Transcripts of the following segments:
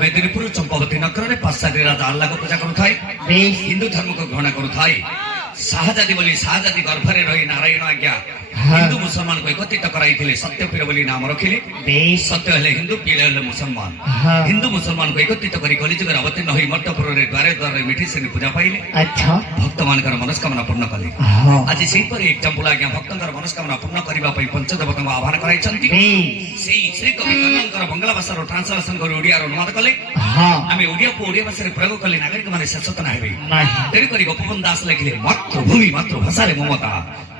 মেদিনীপুর চম্পাবতী নগরের পাঁচসারি রাজা আল্লাহকে ପୂଜା କରୁଥାଏ ହିନ୍ଦୁ ଧର୍ମକୁ ଗ୍ରହଣ କରୁଥାଏ শাহজাদি বলি শাহজাদি গর্ভরে রহি নারায়ণ আজ্ঞা হিন্দু মুসলমানকে একত্রিত করাইলে সত্যপীর বলি নাম রখিলে সত্য হলে হিন্দু পীর হলে মুসলমান হিন্দু মুসলমানকে একত্রিত করে কলিযুগের অবতীর্ণ হয়ে মঠপুরের দ্বারে দ্বারে মিঠি শ্রেণী পূজা পাইলে ভক্ত মানকর মনস্কামনা পূর্ণ কলে আজ সেইপরি এক্সাম্পল আজ্ঞা ভক্তଙ୍କର মনস্কামনা পূর্ণ করা পঞ্চদেবতাଙ୍କୁ আহ্বান করাইଛନ୍ତି সেই শ্রী কবি কর্ণଙ୍କର বଙ୍ଗলা ভাষার ট্রান্সলেশন করে ওড়িয়ার অনুবাদ কলে আমি ওড়িয়াକୁ ওড়িয়া ভাষাରେ ପ୍ରୟୋଗ କଲେ ନାଗରିକ ମାନେ ସଚେତନ ହେବେ ତେଣୁକରି ଗୋପବନ୍ଧୁ ଦାସ ଲେଖିଲେ ମାତୃଭୂମି ମାତୃଭାଷାରେ ମମତା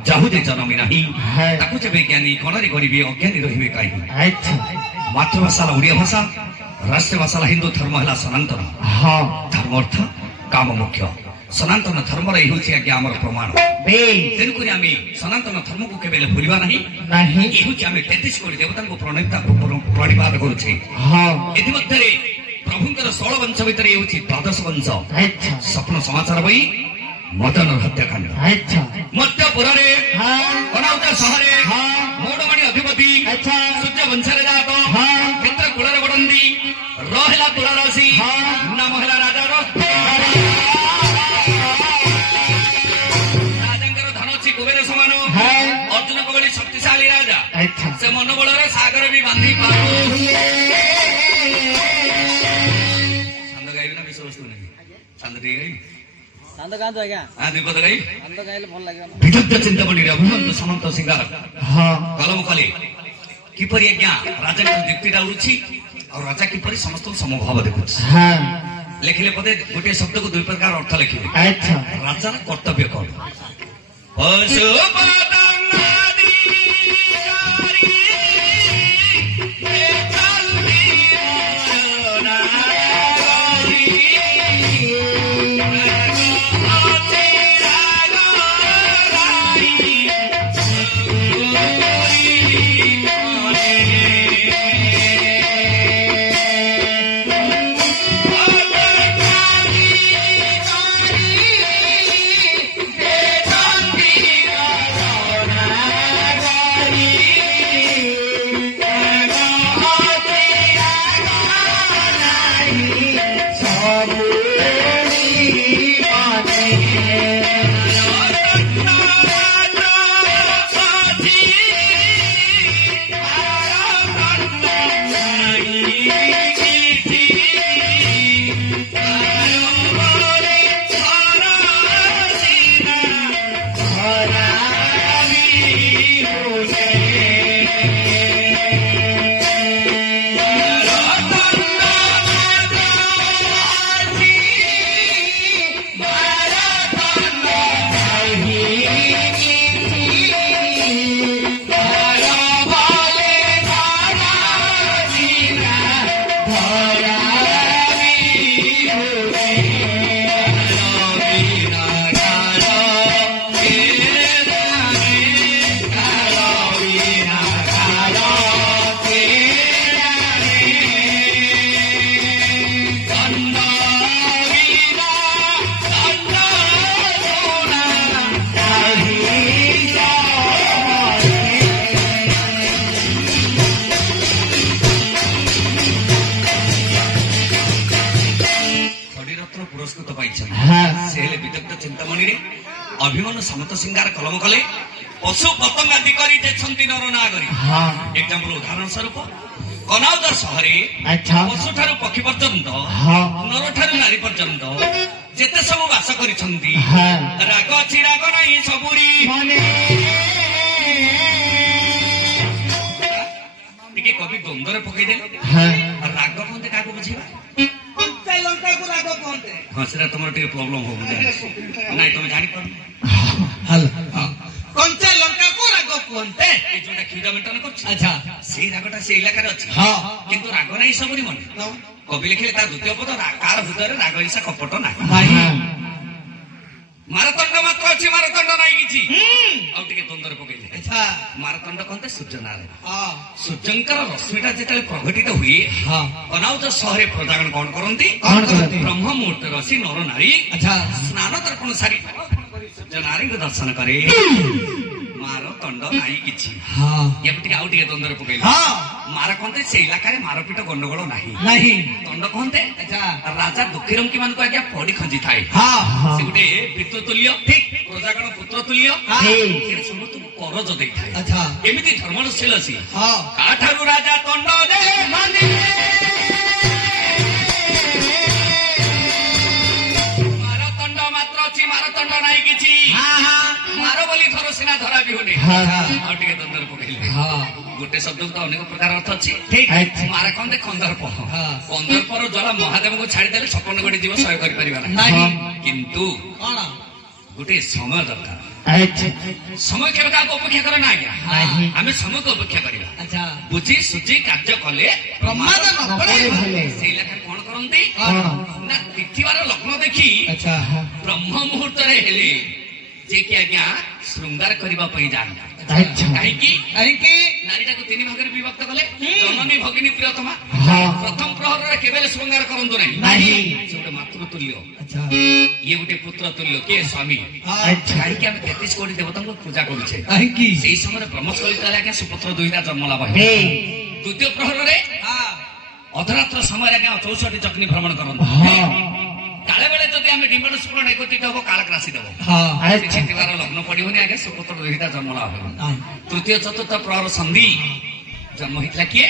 ଯାହୁ ଯେ ଜନମି ନାହିଁ ତାକୁ ଯେବେ ଜ୍ଞାନୀ କଣରେ କରିବେ ଅଜ୍ଞାନୀ ରହିବେ କାହିଁକି ମାତୃଭାଷା ହେଲା ଓଡ଼ିଆ ଭାଷା ରାଷ୍ଟ୍ରୀୟ ଭାଷା ହେଲା ହିନ୍ଦୁ ଧର୍ମ ହେଲା ସନାତନ ଧର୍ମ ଅର୍ଥ କାମ ମୁଖ୍ୟ ସନାତନ ଧର୍ମର ଏହି ହେଉଛି ଆଜ୍ଞା ଆମର ପ୍ରମାଣ ତେଣୁକରି ଆମେ ସନାତନ ଧର୍ମକୁ କେବେ ଭୁଲିବା ନାହିଁ ଏ ହେଉଛି ଆମେ 33 କୋଟି ଦେବତାଙ୍କୁ ପ୍ରଣିପାତ କରୁଛେ ଏଥିମଧ୍ୟରେ ପ୍ରଭୁଙ୍କର 16 ବଂଶ ଭିତରେ ହେଉଛି ଦ୍ୱାଦଶ ବଂଶ ସ୍ୱପ୍ନ ସମାଚାର ବହି ମଦନର ହତ୍ୟାକାଣ୍ଡ ମଧ୍ୟପୁରରେ କନୌଜ ସହରେ ମୌଡ଼ମଣି ଅଧିପତି ସୂର୍ଯ୍ୟ ବଂଶରେ ଜାତ କ୍ଷେତ୍ର କୂଳରେ ବଢନ୍ତି ରହିଲା ତୁଳାରାଶି ନାମ ହେଲା ରାଜାର ରାଜାଙ୍କର ଧନ ଅଛି କୁବେର ସମାନ ଅର୍ଜୁନଙ୍କ ଭଳି ଶକ୍ତିଶାଳୀ ରାଜା ସେ ମନୋବଳରେ ସାଗର ବି ବାନ୍ଧି ପାରୁ ଛାନ୍ଦ ଗାଇବି ନା ବିଷୟବସ୍ତୁ ନେବି ଛାନ୍ଦ ଟିକେ ଗାଇବି ବିଦଗ୍ଧ ଚିନ୍ତାମଣିରେ ଅଭିମନ୍ୟୁ ସାମନ୍ତ ସିଂହାର କଲମ କଲେ କିପରି ଆଜ୍ଞା ରାଜାଙ୍କର ଦୀପ୍ତିଟା ଉଡୁଛି ଆଉ ରାଜା କିପରି ସମସ୍ତଙ୍କୁ ସମଭାବ ଦେଖୁଛି ଲେଖିଲେ ପଦେ ଗୋଟିଏ ଶବ୍ଦକୁ ଦୁଇ ପ୍ରକାର ଅର୍ଥ ଲେଖିବେ ରାଜାର କର୍ତ୍ତବ୍ୟ କଣ অভিমন্যু সামন্ত সিংহার কলম কলে পশু পতঙ্গ আদি করে দেখছেন নর নাগরী এক্সাম্পল উদাহরণ স্বরূপ কনৌজ সহরে পশু ঠারু পক্ষী পর্যন্ত নর ঠারু নারী পর্যন্ত ଯେତେ ସବୁ ବାସ କରିଛନ୍ତି ରାଗ ଅଛି ରାଗ ନାହିଁ ସବୁରି ଟିକେ କବି ଦ୍ୱନ୍ଦ୍ୱରେ ପକେଇଦେଲେ ରାଗ କହନ୍ତେ କାହାକୁ ବୁଝିବା ହଁ ସେଟା ତମର ଟିକେ ପ୍ରୋବ୍ଲେମ ହବ ନାଇଁ ତମେ ଜାଣିପାରୁନ କଞ୍ଚା ଲଙ୍କାକୁ ରାଗ କୁହନ୍ତେ ଏ ଯୋଉଟା କ୍ଷୀର ମେଣ୍ଟନ କରୁଛି ଆଚ୍ଛା ସେଇ ରାଗଟା ସେ ଇଲାକାରେ ଅଛି କିନ୍ତୁ ରାଗ ନାହିଁ ସବୁରି ମନେ କବି ଲେଖିଲେ ତା ଦ୍ୱିତୀୟ ପଦ କାହାର ହୃଦୟରେ ରାଗ ଇଚ୍ଛା କପଟ ନାହିଁ ମାରତଣ୍ଡ ମାତ୍ର ଅଛି ମାରତଣ୍ଡ ନାହିଁ କିଛି ଆଉ ଟିକେ ଦ୍ୱନ୍ଦ୍ୱରେ ପକେଇଲେ ମାରତଣ୍ଡ କହନ୍ତେ ସୂର୍ଯ୍ୟ ନାରାୟଣ ସୂର୍ଯ୍ୟଙ୍କର ରଶ୍ମିଟା ଯେତେବେଳେ ପ୍ରଘଟିତ ହୁଏ ଅନାଉତ ସହରେ ପ୍ରଜାଗଣ କଣ କରନ୍ତି ବ୍ରହ୍ମ ମୁହୂର୍ତ୍ତରେ ଆସି ନର ନାରୀ ସ୍ନାନ ତର୍ପଣ ସାରି ସୂର୍ଯ୍ୟ ନାରୀଙ୍କୁ ଦର୍ଶନ କରେ ମାରତଣ୍ଡ ନାହିଁ କିଛି ଏମିତି ଆଉ ଟିକେ ଦ୍ୱନ୍ଦ୍ୱରେ ପକେଇଲେ ମାର କହନ୍ତେ ସେ ଇଲାକାରେ ମାରପିଟ ଗଣ୍ଡଗୋଳ ନାହିଁ ଦଣ୍ଡ କହନ୍ତେ ରାଜା ଦୁଃଖୀରଙ୍କି ମାନଙ୍କୁ ଆଜ୍ଞା ପଡି ଖଞ୍ଜିଥାଏ ସେ ଗୋଟେ ପିତୃ ତୁଲ୍ୟ ପ୍ରଜାଗଣ ପୁତ୍ର ତୁଲ୍ୟ ସମସ୍ତଙ୍କୁ କରଜ ଦେଇଥାଏ ଏମିତି ଧର୍ମଶୀଳ ସିଏ କାଠାରୁ ରାଜା ଦଣ୍ଡ ଦେ ମାରତଣ୍ଡ ମାତ୍ର ଅଛି ମାରତଣ୍ଡ ନାହିଁ କିଛି ମାର ବୋଲି ଧର ସିନା ଧରା ବି ହଉନି ଆଉ ଟିକେ ଦ୍ୱନ୍ଦ୍ୱରେ ପକେଇଲେ ଗୋଟେ ଶବ୍ଦକୁ ତ ଅନେକ ପ୍ରକାର ଅର୍ଥ ଅଛି ମାରା କହନ୍ତେ କନ୍ଦର୍ପ କନ୍ଦର୍ପର ଜ୍ୱାଳା ମହାଦେବଙ୍କୁ ଛାଡିଦେଲେ ସପନ ଗଡି ଯିବ ସହ୍ୟ କରିପାରିବା ନାହିଁ କିନ୍ତୁ ଗୋଟେ ସମୟ ଦରକାର ସମୟ କେବେ କାହାକୁ ଅପେକ୍ଷା କରେ ନା ଆଜ୍ଞା ଆମେ ସମୟକୁ ଅପେକ୍ଷା କରିବା ବୁଝି ସୁଝି କାର୍ଯ୍ୟ କଲେ ସେଇ ଲେଖାରେ କଣ କରନ୍ତି ନା ତିଥିବାର ଲଗ୍ନ ଦେଖି ବ୍ରହ୍ମ ମୁହୂର୍ତ୍ତରେ ହେଲେ ଯେ କି ଆଜ୍ଞା ଶୃଙ୍ଗାର କରିବା ପାଇଁ ଯାଆନ୍ତି କାହିଁକି ନାରୀଟାକୁ ତିନି ଭାଗରେ ବିଭକ୍ତ କଲେ ଜନନୀ ଭଗିନୀ ପ୍ରିୟତମା ପ୍ରଥମ ପ୍ରହରରେ କେବେ ଶୃଙ୍ଗାର କରନ୍ତୁ ନାହିଁ ସେ ଗୋଟେ ମାତୃତୁଲ୍ୟ ଇଏ ଗୋଟେ ପୁତ୍ର ତୁଲ୍ୟ କିଏ ସ୍ୱାମୀ କାହିଁକି ଆମେ 33 କୋଟି ଦେବତାଙ୍କୁ ପୂଜା କରୁଛେ ସେଇ ସମୟରେ ବ୍ରହ୍ମସ୍କଳିତ ଆଜ୍ଞା ସୁପୁତ୍ର ଦୁଇଟା ଜନ୍ମ ଲାଭ ଦ୍ୱିତୀୟ ପ୍ରହରରେ ଅଧରାତ୍ର ସମୟରେ ଆଜ୍ଞା 64 ଚକ୍ନି ଭ୍ରମଣ କରନ୍ତୁ କାଳେ ବେଳେ ଯଦି ଆମେ ଡିମ୍ବଣ ଶୁକ୍ରଣ ଏକତ୍ରିତ ହବ କାଳକ ରାଶି ଦେବ ଥିବାର ଲଗ୍ନ ପଡିବନି ଆଜ୍ଞା ସୁପୁତ୍ର ଦୁଇଟା ଜନ୍ମ ଲାଭ ହେବ ତୃତୀୟ ଚତୁର୍ଥ ପ୍ରହର ସନ୍ଧି ଜନ୍ମ ହେଇଥିଲା କିଏ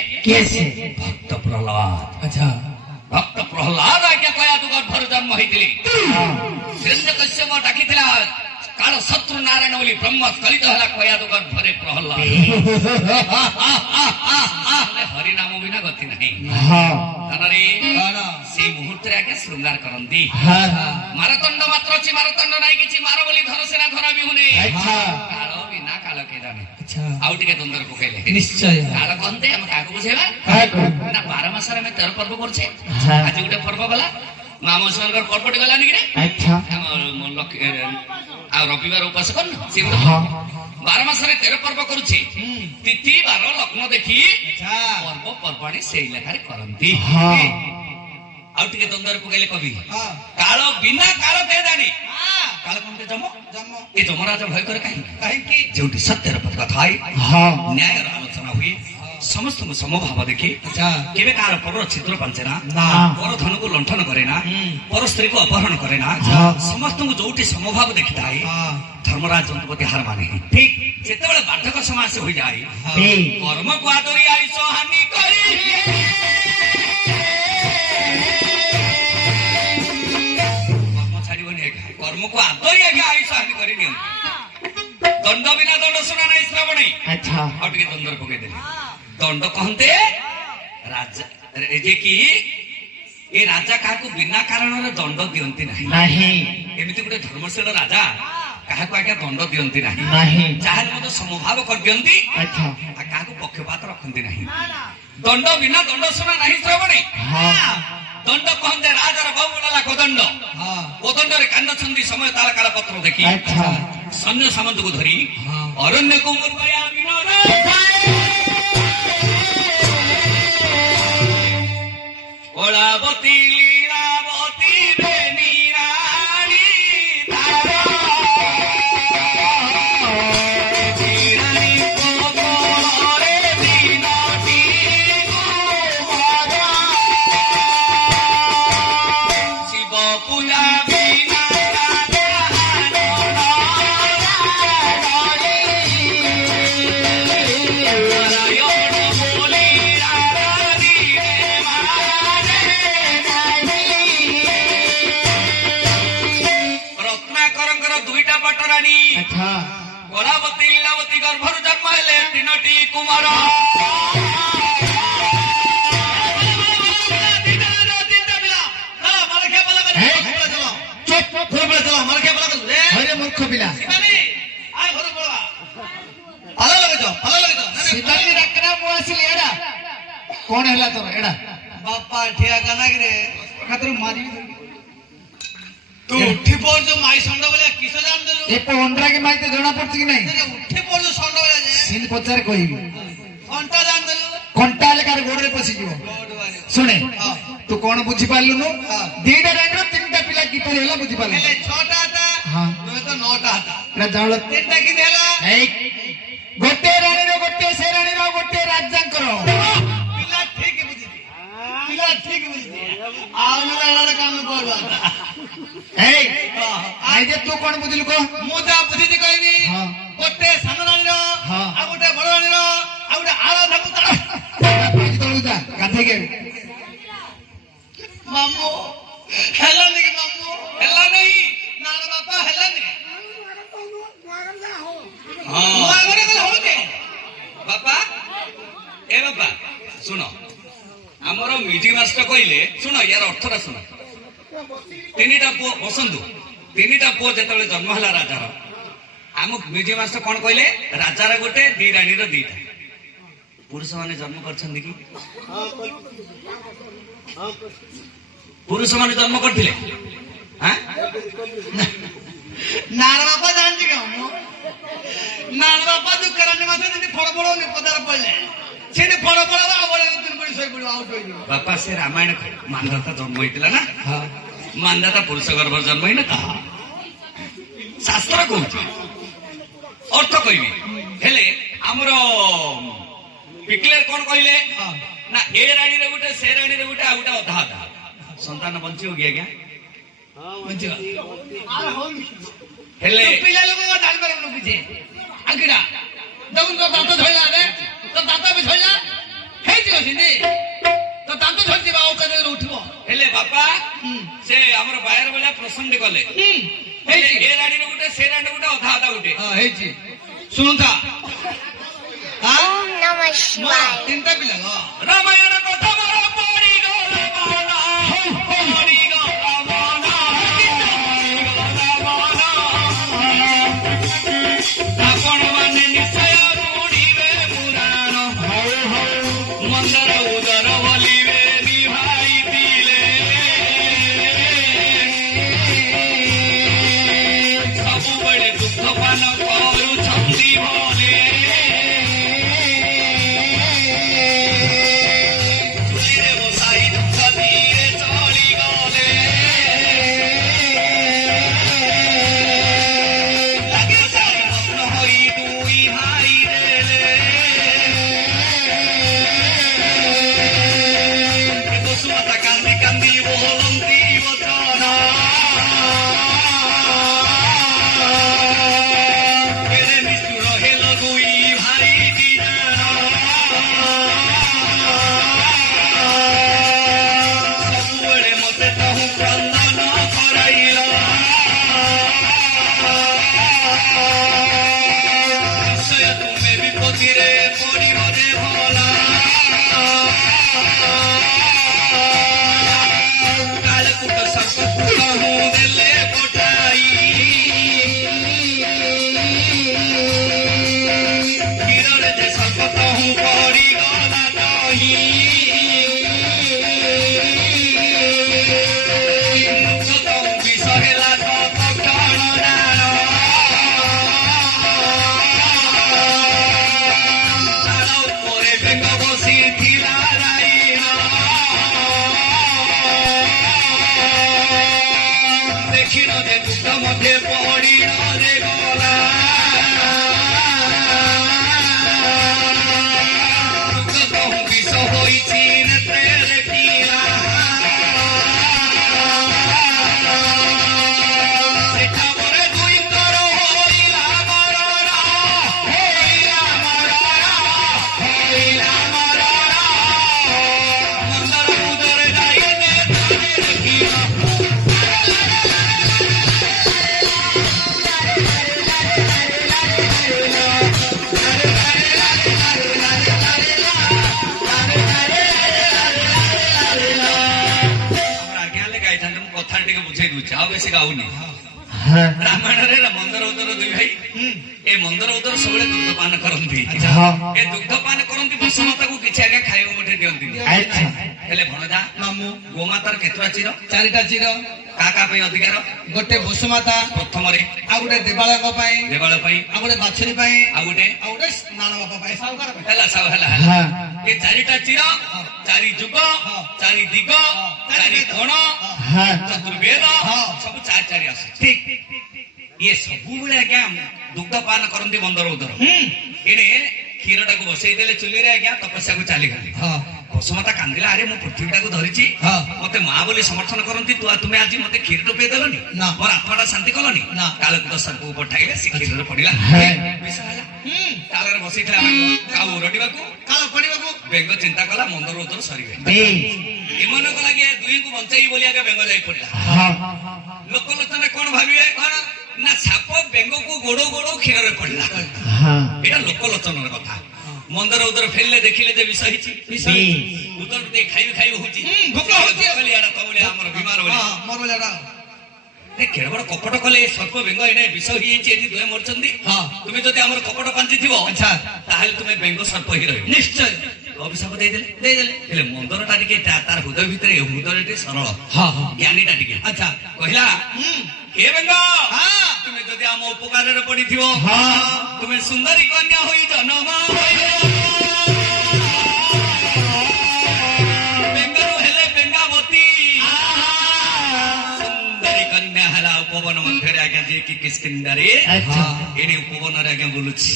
ଭକ୍ତ ପ୍ରହ୍ଲାଦ ଭକ୍ତ ପ୍ରହ୍ଲାଦ ଆଜ୍ଞା କୟାଦୁ ଗର୍ଭରେ ଜନ୍ମ ହେଇଥିଲେ ହିରଣ୍ୟ କଶ୍ୟପ ଡାକିଥିଲା କାଳ ଶତ୍ରୁ ନାରାୟଣ ବୋଲି ବ୍ରହ୍ମ ସ୍କଳିତ ହେଲା କୟାଦୁ ଗର୍ଭରେ ପ୍ରହ୍ଲାଦ ହରିନାମ ବିନା ଗତି ନାହିଁ ସେଇ ମୁହୂର୍ତ୍ତରେ ଆଜ୍ଞା ଶୃଙ୍ଗାର କରନ୍ତି ମାରତଣ୍ଡ ମାତ୍ର ଅଛି ମାରତଣ୍ଡ ନାହିଁ କିଛି ମାର ବୋଲି ଧର ସେନା ଧରା ବି ହୁନେ କାଳ ବିନା କାଳ କେ ଜାଣେ ଆଉ ଟିକେ ଦ୍ୱନ୍ଦ୍ୱରେ ପକେଇଲେ ନିଶ୍ଚୟ କାଳ କହନ୍ତେ ଆମେ କାହାକୁ ବୁଝେଇବା ନା 12 ମାସରେ ଆମେ 13 ପର୍ବ କରୁଛେ ଆଜି ଗୋଟେ ପର୍ବ ଗଲା ମା ମଉସୀମାନଙ୍କର ପର୍ବଟି ଗଲାନି କି ଆଉ ରବିବାର ଉପାସ କରୁନ ସେ ଗୋଟେ 12 ମାସରେ 13 ପର୍ବ କରୁଛେ ତିଥି ବାର ଲଗ୍ନ ଦେଖି ପର୍ବ ପର୍ବାଣୀ ସେଇ ଲେଖାରେ କରନ୍ତି ଆଉ ଟିକେ ଦ୍ୱନ୍ଦ୍ୱରେ ପକେଇଲେ କବି କାଳ ବିନା କାଳ କେ ଜାଣି କାଳ କହନ୍ତେ ଯମ ଏ ଯମରାଜ ଭୟ କରେ କାହିଁକି ଯୋଉଠି ସତ୍ୟର ପଥ ଥାଏ ନ୍ୟାୟର ଆଲୋଚନା ହୁଏ ସମସ୍ତଙ୍କୁ ସମଭାବ ଦେଖି କେବେ କାହାର ପରର ଛିଦ୍ର ପାଞ୍ଚେ ନା ପର ଧନକୁ ଲଣ୍ଠନ କରେ ନା ପର ସ୍ତ୍ରୀକୁ ଅପହରଣ କରେ ନା ସମସ୍ତଙ୍କୁ ଯୋଉଠି ସମଭାବ ଦେଖିଥାଏ ଧର୍ମରାଜ ଯନ୍ତ୍ରପତି ହାର ମାନେ ଠିକ ଯେତେବେଳେ ବାର୍ଦ୍ଧକ ସମାସ ହୋଇଯାଏ କର୍ମକୁ ଆଦରି ଆଇସ ହାନି କରି କର୍ମକୁ ଆଦରି ଆଜ୍ଞା ଆୟୁଷ ହାନି କରି ନିଅନ୍ତି ଦଣ୍ଡ ବିନା ଦଣ୍ଡ ଶୁଣା ନାହିଁ ଶ୍ରାବଣୀ ଆଉ ଟିକେ ଦ୍ୱନ୍ଦ୍ୱରେ ପକେଇଦେଲେ ଦଣ୍ଡ କହନ୍ତେ ରାଜା ଯେ କି ଏ ରାଜା କାହାକୁ ବିନା କାରଣରେ ଦଣ୍ଡ ଦିଅନ୍ତି ନାହିଁ ଏମିତି ଗୋଟେ ଧର୍ମଶୀଳ ରାଜା କାହାକୁ ଆଜ୍ଞା ଦଣ୍ଡ ଦିଅନ୍ତି ନାହିଁ ଯାହାହେଲେ ମଧ୍ୟ ସମଭାବ କରିଦିଅନ୍ତି କାହାକୁ ପକ୍ଷପାତ ରଖନ୍ତି ନାହିଁ ଦଣ୍ଡ ବିନା ଦଣ୍ଡ ଶୁଣା ନାହିଁ ଶ୍ରାବଣୀ ଦଣ୍ଡ କହନ୍ତେ ରାଜାର ବହୁ କୋଦଣ୍ଡ କୋଦଣ୍ଡରେ କାଣ୍ଡ ଛନ୍ଦି ସମୟ ତାଳ କାଳ ପତ୍ର ଦେଖି ସୈନ୍ୟ ସାମନ୍ତକୁ ଧରି ଅରଣ୍ୟକୁ କଳାବତୀ ଲୀଳାବତୀ ବେନି ରାଣୀ ଶଙ୍କରଙ୍କର ଦୁଇଟା ପାଟରାଣୀ ଆଚ୍ଛା କଳାବତୀ ଲୀଳାବତୀ ଗର୍ଭରୁ ଜନ୍ମ ହେଲେ ତିନୋଟି କୁମାର ହରେ ମୂର୍ଖ ପିଲା ଶିବାନୀ ଡାକରା ମୁଁ ଆସିଲି ଏଡା କଣ ହେଲା ତୋର ଏଡା ବାପା ଠିଆ କାନାକିରେ ହାତରେ ମାରିବି ତୁ ଉଠି ପଡୁଛୁ ମାଇ ଷଣ୍ଢ ଭଳିଆ କିସ ଜାଣିଦେଲୁ ଏ ପଣ୍ଡରା କି ମାଇତେ ଜଣା ପଡୁଛି କି ନାଇଁ ଉଠି ପଡୁଛୁ ଷଣ୍ଢ ଭଳିଆ ଯେ ସିନ୍ ପଚାରେ କହିବି ଘଣ୍ଟା ଜାଣିଦେଲୁ କଣ୍ଟା ଲେଖାରେ ଗୋଡରେ ପଶିଯିବ ଶୁଣେ ତୁ କଣ ବୁଝିପାରିଲୁନୁ ଦିଟା ରାଣିର ତିନିଟା ପିଲା କିପରି ହେଲା ବୁଝିପାରିଲୁ ହେଲେ ଛଅଟା ହାତା ହଁ ତୁମେ ତ ନଅଟା ହାତା ଏଟା ଚାଉଳ ତିନିଟା କିନ୍ତି ହେଲା ଏଇ ଗୋଟେ ରାଣୀର ଗୋଟେ ସେ ରାଣୀର ଗୋଟେ ରାଜାଙ୍କର ପିଲା ଠିକ ବୁଝିଛି ପିଲା ଠିକ ବୁଝିଛି ଆଉ ନହେଲେ କାମ କରୁଆ ଏଇ ଆଇଦେ ତୁ କଣ ବୁଝିଲୁ କହ ମୁଁ ଯାହା ବୁଝିଛି କହିବି ହଁ। ଗୋଟେ ସାନ ରାଣୀର ହଁ। ଆଉ ଗୋଟେ ବଡ ରାଣୀର ଆଉ ଗୋଟେ ଆଳ ଧାକୁ ତଳକୁ ଯା ଗାଧେଇକି ଆଇବୁ। ମାମୁ ହେଲାନି କି ମାମୁ ହେଲା ନାହିଁ ନା ନା ବାପା ହେଲାନି ହଁ ମୁଁ ଆଗରେ ଗଲେ ହଉନି ବାପା ଏ ବାପା ଶୁଣ ଆମର ମିଜି ମାଷ୍ଟର କହିଲେ ଶୁଣ ୟାର ଅର୍ଥଟା ଶୁଣ ତିନିଟା ପୁଅ ବସନ୍ତୁ ତିନିଟା ପୁଅ ଯେତେବେଳେ ଜନ୍ମ ହେଲା ରାଜାର ଆମ ମିଜି ମାଷ୍ଟର କଣ କହିଲେ ରାଜାର ଗୋଟେ ଦି ରାଣୀର ଦିଟା ପୁରୁଷ ମାନେ ଜନ୍ମ କରିଛନ୍ତି କି ପୁରୁଷ ମାନେ ଜନ୍ମ କରିଥିଲେ ଆଁ? ନାନ ବାପା ଜାଣିଛି କେଉଁ ନାନ ବାପା ଯୋଉ କରାଣ୍ଡି ମାଛ ଯେମିତି ଫଳ ଫଳ ପଦାର ପଡିଲେ ସେଠି ଫଳ ଫଳ ଆଉ ବଳେ ତିନି ପଡ଼ି ଶୋଇ ପଡ଼ିବ ଆଉଟ ହେଇଯିବ ବାପା ସେ ରାମାୟଣ ମାନ୍ଧାତା ଜନ୍ମ ହେଇଥିଲା ନା ମାନ୍ଧାତା ପୁରୁଷ ଗର୍ଭରେ ଜନ୍ମ ହେଇନଥିଲା ଶାସ୍ତ୍ର କହୁଛି ଅର୍ଥ କହିବି ହେଲେ ଆମର ପିକ୍ଲେର କଣ କହିଲେ ନା ଏ ରାଣୀରେ ଗୋଟେ ସେ ରାଣୀରେ ଗୋଟେ ଆଉ ଗୋଟେ ଅଧା ଅଧା ସନ୍ତାନ ବଞ୍ଚିବ କି ଆଜ୍ଞା ହେଲେ ପିଲା ଲୋକ ଜାଣିପାରିବୁନୁ କିଛି ଆଗିରା ଦେଖୁନ ତୋ ଦାନ୍ତ ଧରିଲା ରେ ତୋ ଦାନ୍ତ ବି ଧରିଲା ହେଇଛି ସେମିତି ତୋ ଦାନ୍ତ ଧରିଯିବା ଆଉ କେତେବେଳେ ଉଠିବ ହେଲେ ବାପା ସେ ଆମର ବାୟର ଭଳିଆ ପ୍ରସନ୍ନଟି କଲେ ହେଲେ ଏ ରାଣୀରେ ଗୋଟେ ସେ ରାଣୀରେ ଗୋଟେ ଅଧା ଅଧା ଗୋଟେ ହେଇଛି ଶୁଣୁଥା Om Namah Shivaya. ତିନିଟା ପିଲା ରାମାୟଣ କଥା ମୋର ପଡ଼ିଗଲା ମନ, ପଡ଼ିଗଲା ମନ, ଆପଣମାନେ ନିଶ୍ଚୟ ରୁଢ଼ିବେ ପୁରାଣ ମନ୍ଦର ଉଦର ବଲିବେ ନିଭାଇଥିଲେ ସବୁବେଳେ ଦୁଃଖ ପାନ କରୁଛନ୍ତି ଭଲେ ବେଶୀ ଗାଉନି ହଁ ରାମାୟଣରେ ମନ୍ଦର ଉଦର ଦୁଇ ଭାଇ ଏ ମନ୍ଦର ଉଦର ସବୁବେଳେ ଦୁଗ୍ଧ ପାନ କରନ୍ତି ହଁ ଏ ଦୁଗ୍ଧ ପାନ କରନ୍ତି ବସୁମତାକୁ କିଛି ଆଜ୍ଞା ଖାଇବାକୁ ମୋଟେ ଦିଅନ୍ତିନି ଆଚ୍ଛା ହେଲେ ଭଣଜା ମାମୁଁ ଗୋମାତାର କେତେଟା ଚିର 4ଟା ଚିର କାହା ପାଇଁ ଅଧିକାର ଗୋଟେ ବସୁମାତା ପ୍ରଥମରେ ଆଉ ଗୋଟେ ଦେବାଳକ ପାଇଁ ଦେବାଳ ପାଇଁ ଆଉ ଗୋଟେ ବାଛୁରୀ ପାଇଁ ଆଉ ଗୋଟେ ଆଉ ଗୋଟେ ନାଣ ବାପା ପାଇଁ ସାହୁକାର ପାଇଁ ହେଲା ସାଉ ହେଲା ହେଲା ହଁ ଏ 4ଟା ଚିର 4 ଯୁଗ 4 ଦିଗ 4 କୋଣ ହଁ ଚତୁର୍ବେଦ ସବୁ 4 ଆସେ ଠିକ ଇଏ ସବୁବେଳେ ଆଜ୍ଞା ଦୁଗ୍ଧ ପାନ କରନ୍ତି ମନ୍ଦର ଉଦର ଏଣେ କ୍ଷୀରଟାକୁ ବସେଇ ଦେଲେ ଚୁଲିରେ ଆଜ୍ଞା ତପସ୍ୟାକୁ ଚାଲିଗଲେ ହଁ ବସୁମତା କାନ୍ଦିଲା ଆରେ ମୁଁ ପୃଥିବୀଟାକୁ ଧରିଛି ହଁ। ମତେ ମା ବୋଲି ସମର୍ଥନ କରନ୍ତି ତୁମେ ଆଜି ମତେ କ୍ଷୀର ଟୋପେଇ ଦେଲନି ନା। ମୋର ଆତ୍ମାଟା ଶାନ୍ତି କଲନି ନା। କାଳକୁ ତ ସର୍ପକୁ ପଠାଇଲେ ସେ କ୍ଷୀରରେ ପଡିଲା ହଁ। ବିଷ ହେଲା କାଳରେ ବସେଇଥିଲା କାଉ ରଡିବାକୁ କାଳ ପଡିବାକୁ ବେଙ୍ଗ ଚିନ୍ତା କଲା ମନ୍ଦର ଉଦର ସରିବେ ବେଶ ଏମାନଙ୍କ ଲାଗି ଏ ଦୁହିଁକୁ ବଞ୍ଚେଇ ବୋଲି ଆଗେ ବେଙ୍ଗ ଯାଇ ପଡିଲା ହଁ ଲୋକଲୋଚନରେ କଣ ଭାବିବେ କଣ ନା ସାପ ବେଙ୍ଗକୁ ଗୋଡ ଗୋଡ କ୍ଷୀରରେ ପଡିଲା ହଁ ଏଇଟା ଲୋକଲୋଚନର କଥା ମନ୍ଦର ଉଦର ଫେରିଲେ ଦେଖିଲେ ଯେ ବିଷ ହେଇଛି ବେଶ ଉଦର ଟିକେ ଖାଇ ଖାଇ ହଉଛି ଭୋକ ହଉଛି। ଆମର ବିମାର ବୋଲି ମୋର ଜାଡା କେଡେ ବଡ କପଟ କଲେ ଏ ସର୍ପ ବେଙ୍ଗ ଏନେ ବିଷ ହେଇଯାଇଛି ଏଠି ଦୁହେଁ ମରୁଛନ୍ତି ହଁ। ତୁମେ ଯଦି ଆମର କପଟ ପାଞ୍ଚିଥିବ ଆଚ୍ଛା ତାହେଲେ ତୁମେ ବେଙ୍ଗ ସର୍ପ ହିଁ ରହିବ ନିଶ୍ଚୟ ଅଭିଶାପ ଦେଇଦେଲେ ଦେଇଦେଲେ ହେଲେ ମନ୍ଦରଟା ଟିକେ ତାର ହୃଦୟ ଭିତରେ ହୃଦୟ ଟିକେ ସରଳ ହଁ ହଁ ଜ୍ଞାନୀଟା ଟିକେ ଆଚ୍ଛା କହିଲା ହେ ବେଙ୍ଗ ହଁ ତୁମେ ଯଦି ଆମ ଉପକାରରେ ପଡିଥିବ ହଁ। ତୁମେ ସୁନ୍ଦରୀ କନ୍ୟା ହୋଇ ଜନ୍ମ ବେଙ୍ଗରୁ ହେଲେ ବେଙ୍ଗାବତୀ ସୁନ୍ଦରୀ କନ୍ୟା ହେଲା ଉପବନ ମଧ୍ୟରେ ଆଜ୍ଞା ଯିଏ କି କିସ୍କିନ୍ଦାରେ ଆଚ୍ଛା ଏଣେ ଉପବନରେ ଆଜ୍ଞା ବୁଲୁଛି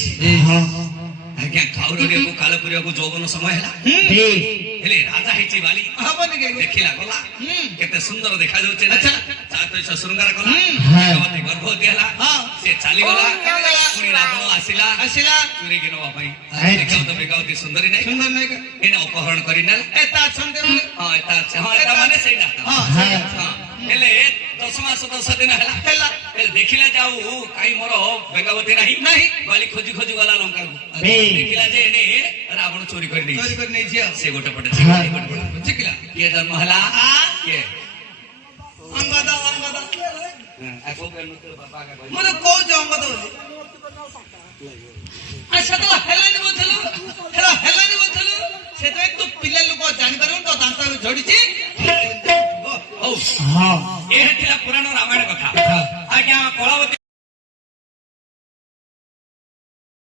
ହଁ ଆଜ୍ଞା ଖାଉରଡ଼ିବାକୁ କାଳ କରିବାକୁ ଯୌବନ ସମୟ ହେଲା ବେଶ ହେଲେ ରାଜା ହେଇଛି ବାଲି ହବନି କାହିଁକି ଦେଖିଲା ଗଲା କେତେ ସୁନ୍ଦର ଦେଖାଯାଉଛି ନା ଆଚ୍ଛା। ତା ଶୃଙ୍ଗାର କଲା ହଁ। ବେଗବତୀ ଗର୍ଭବତୀ ହେଲା ହଁ। ସେ ଚାଲିଗଲା ନମଃ ପୁଣି ରାବଣ ଆସିଲା ଆସିଲା ଚୁରିକି ନବା ପାଇଁ ଆଚ୍ଛା। ଦେଖିବ ତ ବେଗବତୀ ସୁନ୍ଦରୀ ନାହିଁ ସୁନ୍ଦର ନାଇଁ ଏନେ ଅପହରଣ କରି ନେଲା ଏ ତା ଅଛନ୍ତି ଏଟା ମାନେ ସେଇଟା ହଁ ହଁ ହଁ। ହେଲେ 10 ମାସ 10 ଦିନ ହେଲା ହେଲା ହେଲେ ଦେଖିଲେ ଯାଉ କାହିଁ ମୋର ବେଗବତୀ ନାହିଁ ନାହିଁ। ବାଲି ଖୋଜି ଖୋଜି ଗଲା ଲଙ୍କାକୁ ବେଶ ଦେଖିଲା ଯେ ଏନେ ରାବଣ ଚୋରି କରି ଚୋରି ନେଇଛି କରି ନେଇଛି ଆଉ ସେ ଗୋଟେ ପଟେ ହଁ। ସେ ଗୋଟେ ପଟେ ଚିକିଲା କିଏ ଜନ୍ମ ହେଲା କିଏ ଅଙ୍ଗଦ ଅଙ୍ଗଦ ଆକୁ ବାପା କହିଲେ ମୁଁ କହୁଛି ଅଙ୍ଗଦ ବୋଲି ଆଚ୍ଛା ତ ହେଲାନି ବୋଲଥିଲୁ ହେଲାନି ବୋଲଥିଲୁ ସେଥିପାଇଁ ତୁ ପିଲା ଲୋକ ଜାଣିପାରିବୁ ତ ଦାନ୍ତ ଝଡିଛି ହଉ ହଁ ଏ ଥିଲା ପୁରାଣ ରାମାୟଣ କଥା ଆଜ୍ଞା କଳାବତୀ